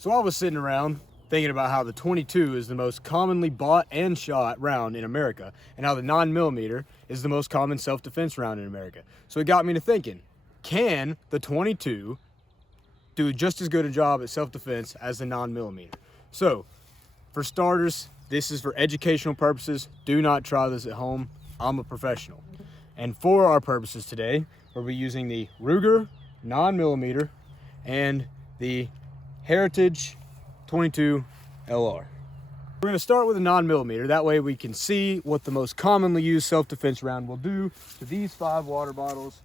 So I was sitting around thinking about how the 22 is the most commonly bought and shot round in America, and how the 9mm is the most common self-defense round in America. So it got me to thinking, can the 22 do just as good a job at self-defense as the 9mm? So, for starters, this is for educational purposes. Do not try this at home. I'm a professional. And for our purposes today, we'll be using the Ruger 9mm and the Heritage 22 LR. We're going to start with a 9mm. That way we can see what the most commonly used self-defense round will do to these 5 water bottles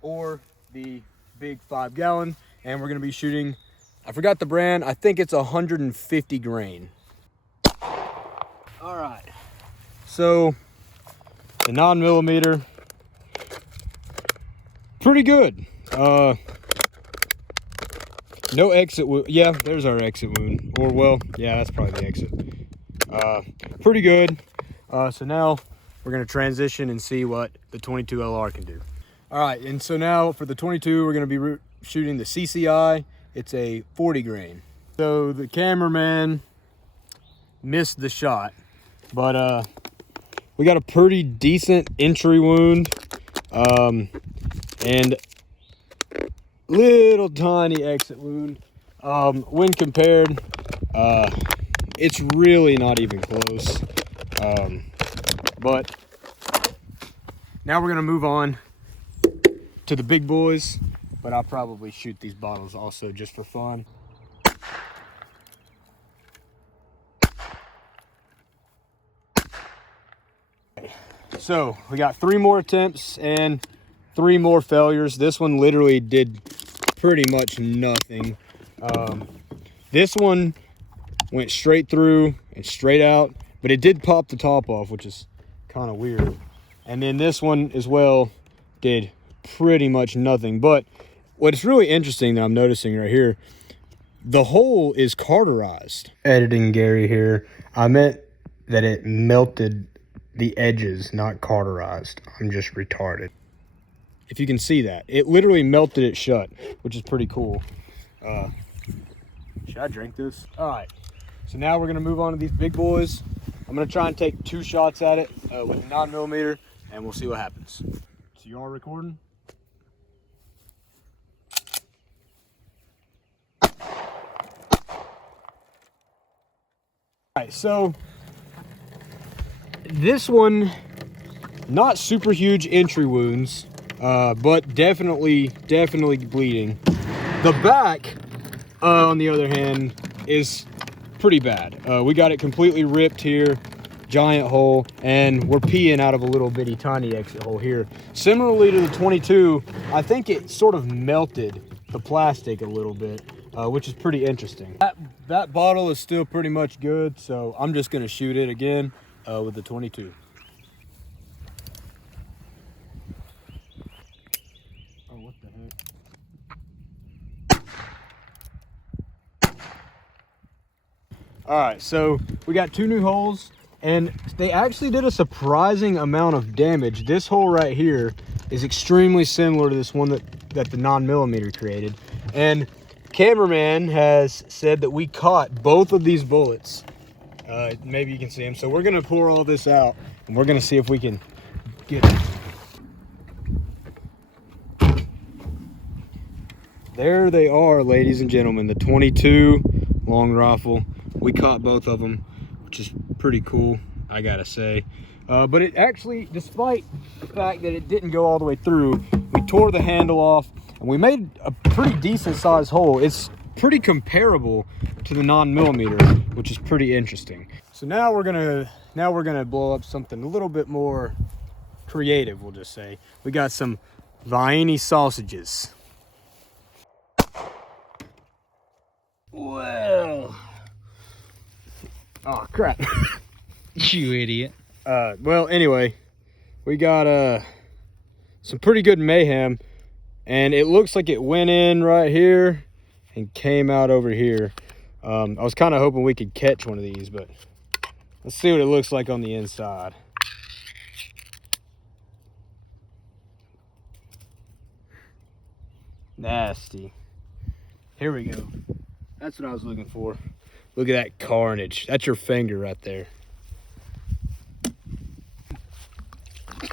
or the big 5-gallon. And we're going to be shooting, I forgot the brand, I think it's 150 grain. All right, so the 9mm, pretty good. No exit wound. Yeah, there's our exit wound. Or, well, yeah, that's probably the exit. Pretty good. So now we're going to transition and see what the 22 LR can do. All right, and so now for the 22, we're going to be shooting the CCI. It's a 40 grain. So the cameraman missed the shot, but we got a pretty decent entry wound, and little tiny exit wound. When compared, it's really not even close. But now we're gonna move on to the big boys, but I'll probably shoot these bottles also just for fun. So we got 3 more attempts and 3 more failures. This one literally did pretty much nothing. This one went straight through and straight out, but it did pop the top off, which is kind of weird. And then this one as well did pretty much nothing. But what's really interesting that I'm noticing right here, the hole is cauterized. Editing Gary here. I meant that it melted the edges, not cauterized. I'm just retarded. If you can see that, it literally melted it shut, which is pretty cool. Should I drink this? All right, so now we're gonna move on to these big boys. I'm gonna try and take 2 shots at it with a 9mm, and we'll see what happens. So you are recording? All right, so this one, not super huge entry wounds, but definitely bleeding. The back, on the other hand, is pretty bad. We got it completely ripped here, giant hole, and we're peeing out of a little bitty tiny exit hole here. Similarly to the 22, I think it sort of melted the plastic a little bit, which is pretty interesting. That bottle is still pretty much good, so I'm just gonna shoot it again with the 22. Oh, what the heck? All right, so we got 2 new holes, and they actually did a surprising amount of damage. This hole right here is extremely similar to this one that the 9mm created. And cameraman has said that we caught both of these bullets. Maybe you can see them. So we're gonna pour all this out, and we're gonna see if we can get it. There they are, ladies and gentlemen, the 22 long rifle. We caught both of them, which is pretty cool, I gotta say. But it actually, despite the fact that it didn't go all the way through, we tore the handle off, and we made a pretty decent sized hole. It's pretty comparable to the 9mm, which is pretty interesting. So now we're gonna blow up something a little bit more creative, we'll just say. We got some Vienna sausages. Well, oh crap. You idiot. Well, anyway, we got some pretty good mayhem, and it looks like it went in right here and came out over here. I was kind of hoping we could catch one of these, but let's see what it looks like on the inside. Nasty. Here we go. That's what I was looking for. Look at that carnage. That's your finger right there.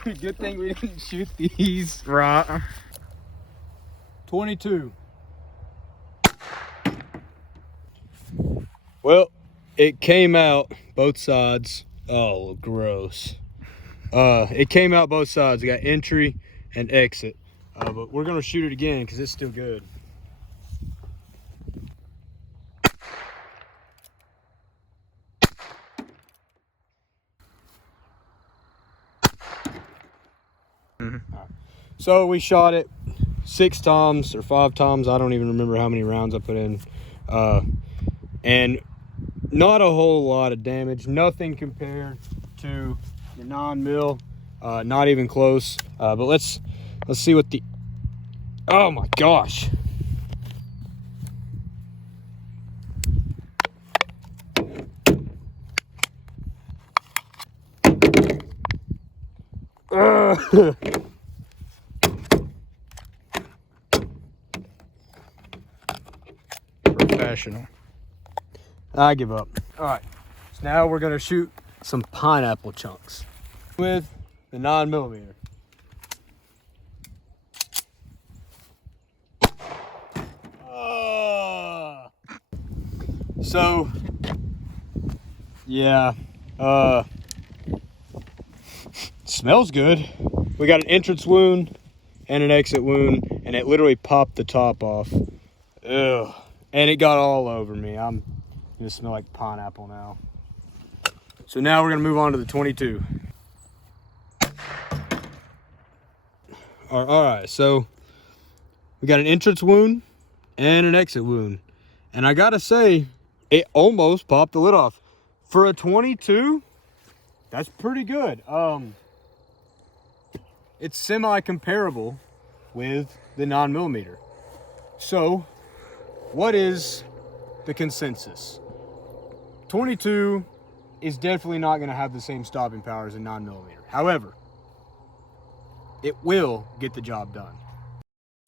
Good thing we didn't shoot these. Right. 22. Well, it came out both sides. Oh, gross. It came out both sides. We got entry and exit. But we're gonna shoot it again because it's still good. So we shot it 6 times or 5 times. I don't even remember how many rounds I put in. And not a whole lot of damage. Nothing compared to the non-mill. Not even close. But let's see what the... Oh my gosh. Professional. I give up. All right, so now we're gonna shoot some pineapple chunks with the 9mm. So, yeah, smells good. We got an entrance wound and an exit wound, and it literally popped the top off. Ugh. And it got all over me. I'm gonna smell like pineapple now. So now we're gonna move on to the 22. All right, so we got an entrance wound and an exit wound. And I gotta say, it almost popped the lid off. For a 22, that's pretty good. It's semi-comparable with the 9mm. So, what is the consensus? 22 is definitely not going to have the same stopping power as a 9mm. However, it will get the job done.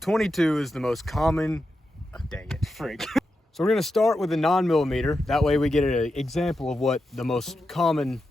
22 is the most common... Oh, dang it, freak. So we're going to start with a 9mm. That way we get an example of what the most common